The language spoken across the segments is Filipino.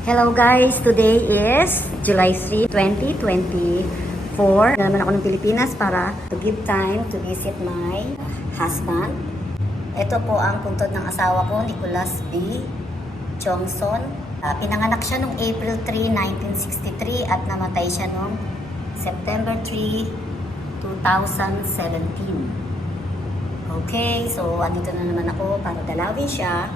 Hello guys, today is July 3, 2024. Naman ako ng Pilipinas para to give time to visit my husband. Ito po ang puntod ng asawa ko, Nicholas B. Johnson. Pinanganak siya noong April 3, 1963 at namatay siya noong September 3, 2017. Okay, so andito na naman ako para dalawin siya.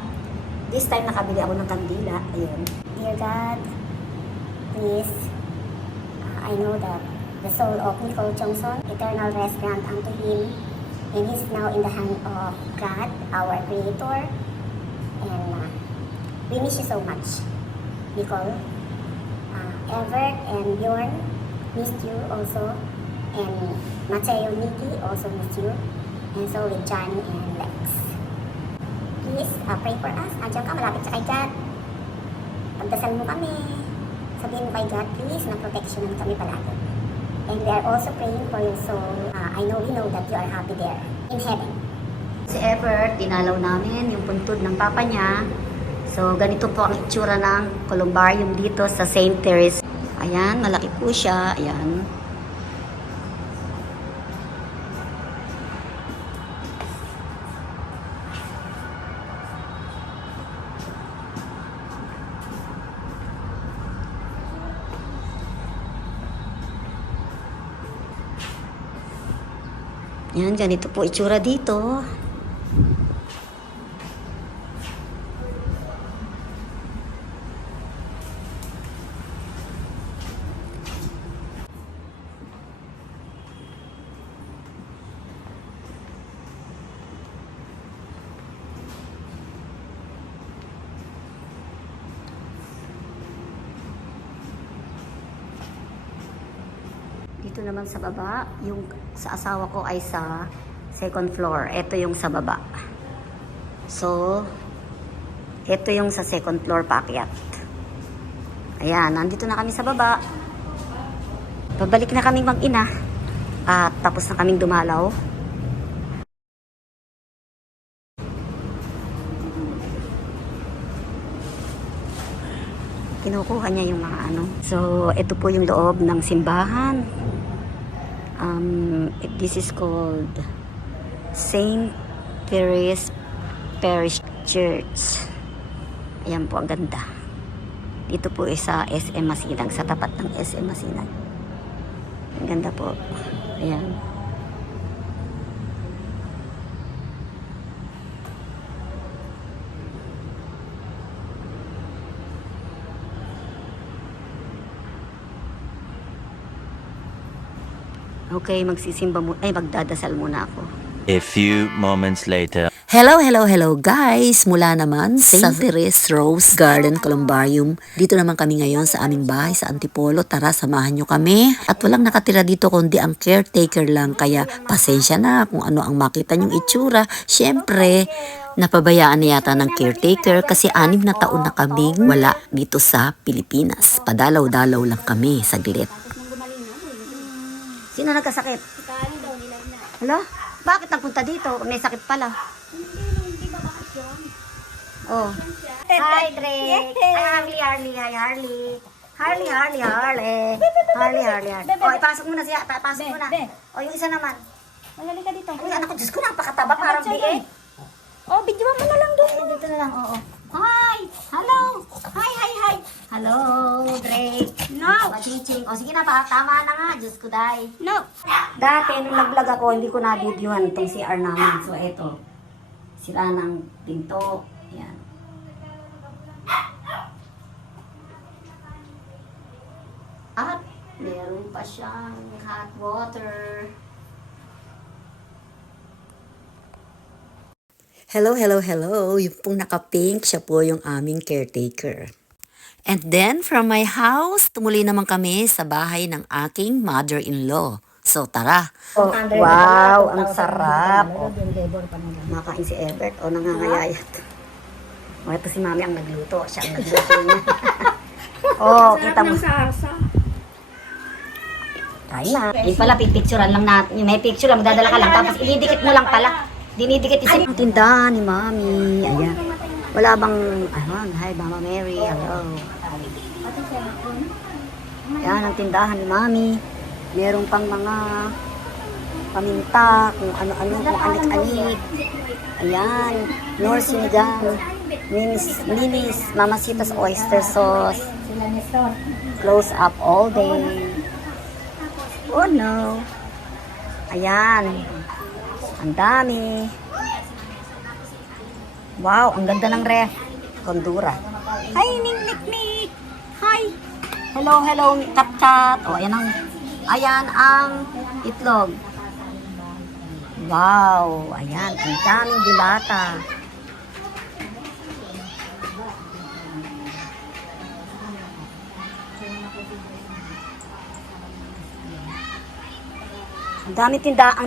This time nakabili ako ng kandila. Ayun. Dear God, please, I know that the soul of Nicole Johnson, eternal rest grant unto him, and he's now in the hand of God, our Creator. And we miss you so much, Nicole. Everett and Bjorn missed you also, and Mateo, Nikki also missed you, and so with Johnny and Lex. Please pray for us. Andiyan ka, malapit sa kay God. Pagdasal mo kami. Sabihin mo kay God, please, na protection kami palagi. And we are also praying for your soul. We know that you are happy there in heaven. Si Everett, dinalaw namin yung puntod ng papa niya. So, ganito po ang itsura ng columbarium dito sa St. Teresa. Ayan, malaki po siya. Ayan. Yan, ganito po itsura dito. Dito naman sa baba, yung sa asawa ko ay sa second floor. Ito yung sa baba. So, ito yung sa second floor paakyat. Ayan, nandito na kami sa baba. Pabalik na kaming mag-ina. At tapos na kaming dumalaw. Kinukuha niya yung mga ano. So, ito po yung loob ng simbahan. This is called St. Teresa Parish Church. Ayan po, ang ganda. Dito po sa SM Masinag, sa tapat ng SM Masinag. Ang ganda po. Ayan. Okay, magdadasal muna ako. A few moments later. Hello guys! Mula naman sa Teresa Rose Garden Columbarium. Dito naman kami ngayon sa aming bahay sa Antipolo. Tara, samahan nyo kami. At walang nakatira dito kundi ang caretaker lang. Kaya pasensya na kung ano ang makita nyong itsura. Siyempre, napabayaan na yata ng caretaker kasi 6 na taon na kaming wala dito sa Pilipinas. Padalaw-dalaw lang kami saglit. Sino nagkasakit? Hala? Bakit nagpunta dito? May sakit pala. Hindi ba bakit yun? Oh. Hi, Drake. Harley. Hi, Harley. Harley. Oh, ipasok mo na siya. Pasok mo na. Oh, yung isa naman. Magali ka dito. Ay, anak ko, Diyos ko, napakataba. Parang biig. Oh, videoan mo na lang doon. Ay, dito na lang, oo. Hi! Hello! Hi! Hello, Drake. No. Pachiching. O, sige na pa. Tama na nga. Diyos ko, day. No. Dati, nung nag-vlog ako, hindi ko na-videohan itong CR namin. So, eto. Sila ng pinto. Ayan. At, meron pa siyang hot water. Hello. Yung pong naka-pink, siya po yung aming caretaker. And then, from my house, tumuli naman kami sa bahay ng aking mother-in-law. So, tara. Oh, wow, ang sarap. Oh, makain si Everett. O, nangangayayat. O, ito si Mami ang nagluto. Siya ang nagluto niya. Oh, kita mo. Kain na. Yung pala, pipicturean lang natin. Yung may picture lang, magdadala ka lang. Tapos, ididikit mo lang pala. Dinidikit isip. Ang tindahan ni Mami. Ayan. Wala bang, hi Mama Mary. Hello. Yan ang tindahan ni Mami. Meron pang mga paminta, kung ano-ano, kung anik-anik. Ayan, Nor Sinigang, Lilis, Mamacita's Oyster Sauce. Close up all day. Oh no. Ayan. Ang dami. Wow, ang ganda ng ref. Kondura. Hi, Nik. Hi. Hello, kat. Oh, ayan ang itlog. Wow, ayan, ang daming dilata. Ang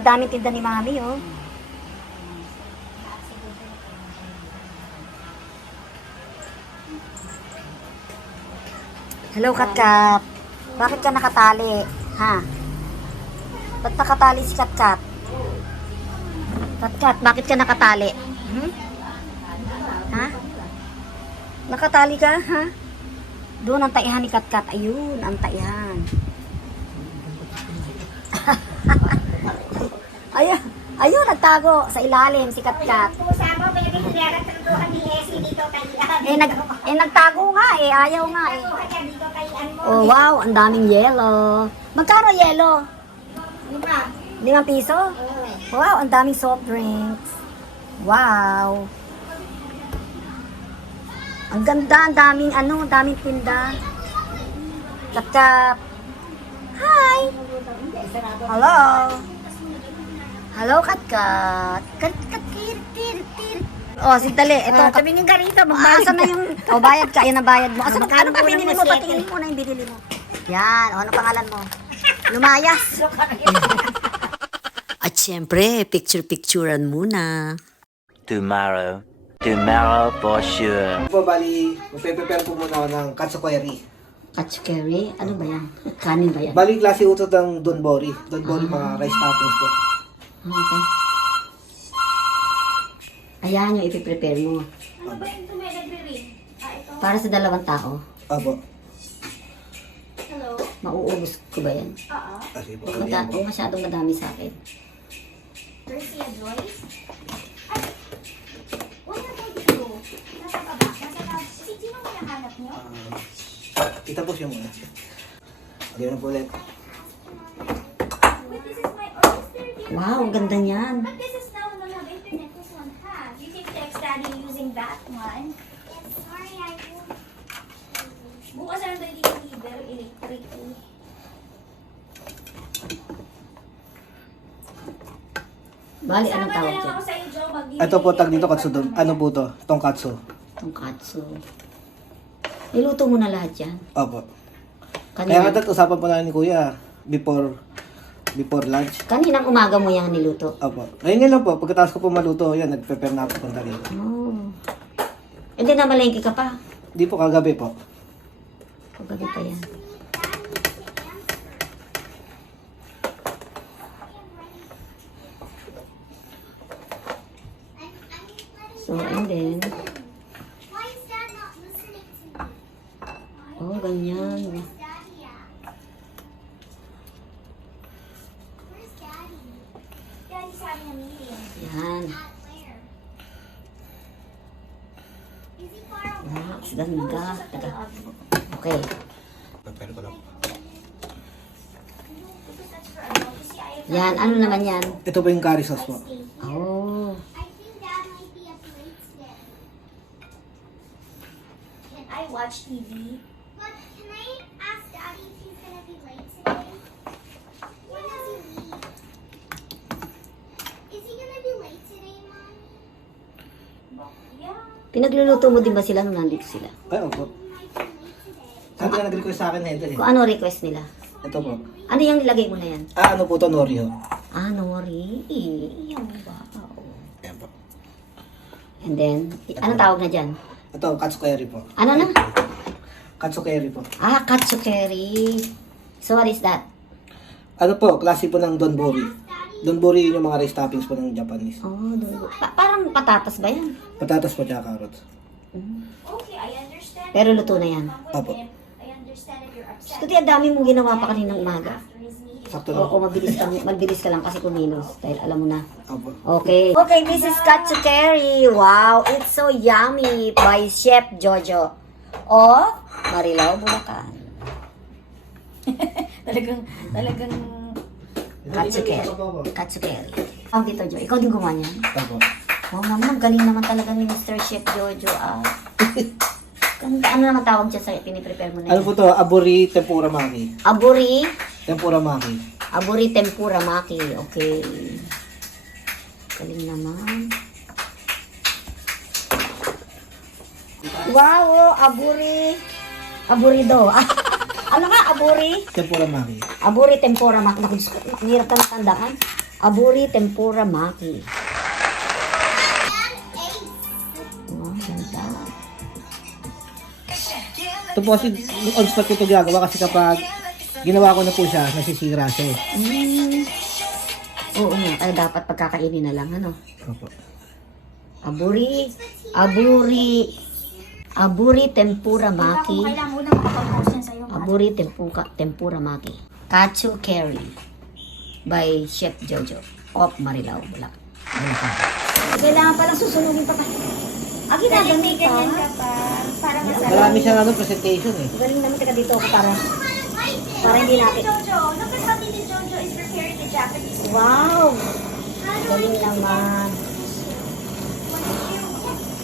daming tinda ni Mami, oh. Hello, Kat. Bakit ka nakatali? Ha? Ba't nakatali si Kat? Kat, bakit ka nakatali? Ha? Nakatali ka, ha? Doon ang taihan ni Kat. Ayun, ang taihan. Ayun, nagtago sa ilalim si Kat. Nagtago nga eh. Ayaw nga eh. Oh, wow, ang daming yelo. Magkano yelo? 5 piso? Wow, ang daming soft drinks. Wow. Ang ganda, ang daming tinda. Kat. Hi. Hello. Hello, Kat. Kat. Oh, sandali. Ito, tumingin ka rito. asan na yung... Oh, bayad ka. Yan ang bayad mo. Asan ang pa binili mo? Patingin mo na yung binili mo. Yan. O, ano pangalan mo? Lumayas. At syempre, picture-picturean muna. Tomorrow for sure. Po, bali, magpe-prepare po muna ako ng katsukoyari. Katsukeri? Ano ba yan? Kanin ba yan? Bali, klase utot ng donbori. Donbori, mga rice toppings po. Okay. Ayan yung ipiprepare mo. Para sa 2 tao. Apo. Mauubos ko ba yan? Kasi po, Masyadong madami sa akin. itapos yung muna. Again na po ulit. Wow, ang ganda niyan. But this is now we don't have internet. This one has. You can text daddy using that one. Sorry, I won't. Bukas na tayo dito electric. Bali, anong Sama tawag na lang dyan? ako sa iyo, Joe. Ito po, tag dito katsudon. Ano po to? Tonkatsu. Tongkatsu. Niluto mo na lahat yan. Opo. Kanina, Kaya nga usapan po na ni Kuya before lunch. kaninang umaga mo yan niluto. Opo. Ngayon lang po, pagkatapos ko po maluto, yan, nag-prepare na ako punta rin. Oh. Hindi na malengke ka pa. Di po, kagabi po. Paggabi pa yan. So, and then, Why is dad not listening to me? oh, ganyan. Daddy at? Where's daddy? Daddy's having a meeting. Yan. At where? Is he far away? Ah, ganda. Teka. Okay. Prepare ko lang. Yan, ano naman yan? Ito po yung curry sauce po. Oh. I think dad might be up late today. Can I watch TV? But can I ask daddy if he's gonna be late today? When does he leave? Is he gonna be late today, mommy? Yeah. Pinagluluto mo din ba sila nung nandito sila? Ay, opo. Might be late today. Sabi na nag-request sa akin na ito eh. Kung ano request nila? Ito po. Ano yung nilagay mo na yan? Ano po to, nori ho? Ah, nori. Yung wow. Ayan po. And then, anong tawag na dyan? Ito, katsukeri po. Ano na? Katsukeri po. Ah, katsukeri. So, what is that? Ano po, klase po ng donbori. Donbori yun yung mga rice toppings po ng Japanese. Oh, parang patatas ba yan? Patatas po tsaka carrots. Okay, I understand. Pero luto na yan. Opo. I understand that you're Kasi ang dami mong ginawa pa kaninang umaga. Sakto lang. Oo, mabilis ka lang kasi kumilos. Dahil alam mo na. Opo. Okay. Okay, this is kachukeri. Wow, it's so yummy by Chef Jojo. Of Marilao, Bulacan. talagang kachukeri. Kachukeri. Ang dito, Jo. Ikaw din gumawa niyan? Opo. Wow naman, galing naman talaga ni Mr. Chef Jojo. Ano naman tawag dyan sa piniprepare mo na Ano yan? po to? Aburi tempura maki. Aburi. Tempura maki. Aburi tempura maki. Okay. Galing naman. Wow, oh, aburi. Aburido. Ano nga, aburi? Tempura maki. Aburi tempura maki. Naku, Diyos ko, ang hirap na tandaan. Aburi tempura maki. Oh, ganda. Ito po kasi on spot ko ito ginagawa kasi kapag ginawa ko na po siya, nasisira siya eh. Oo nga, kaya dapat pagkakainin na lang, ano? Opo. Aburi tempura maki. Kung kailangan unang makapag-post yan sa'yo. Aburi tempura maki. Katsu curry by Chef Jojo of Marilao, Bulacan. Kailangan palang susunugin pa tayo. Ginagawa May ganyan ka pa. Para masarap. Marami siyang presentation eh. Galing naman taga dito ako para hindi natin. Jojo, look at how Titi Jojo is preparing the Japanese. Wow! Galing naman.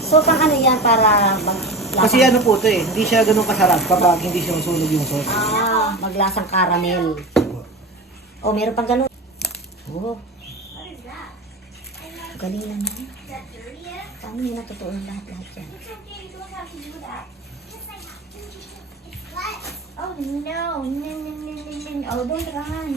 So, pang ano yan para Kasi ano po ito eh, hindi siya ganun kasarap kapag hindi siya masunog yung sauce. maglasang caramel. Oh, meron pang ganun. Oh, What is that? galing naman. Is that dirty yet? Paano yun natutunan lahat-lahat yan? It's okay, you don't have to do that. Oh no, no. Oh, don't run.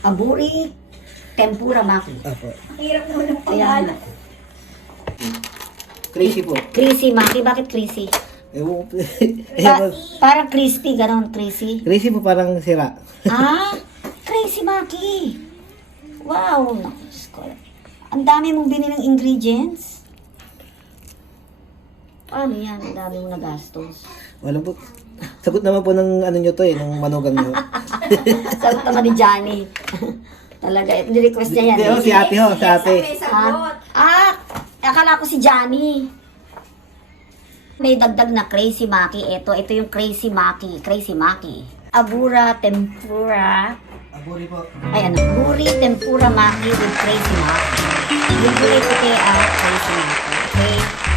Aburi tempura maki. Opo. Ang hirap mo ng Ayan. pangalan. Crazy po. Crispy maki. Bakit crispy? Ewan ko. Parang crispy, ganon, crispy. Crazy po parang sira. Crazy maki. Wow. Naku, Diyos ko. Ang dami mong binilang ingredients. Paano yan? Ang dami mong nagastos. Wala po. Sagot naman po ng ano nyo to eh, ng manugang nyo. Sagot naman ni Johnny. Talaga, ni-request niya yan. Hindi, oh, si ate ho, si ate. May sagot. Akala ko si Johnny. May dagdag na crazy maki. Ito yung crazy maki. Crazy maki. Abura tempura. Aburi po. Ay ano, buri tempura maki with crazy maki. Yung kulay puti crazy maki. Okay?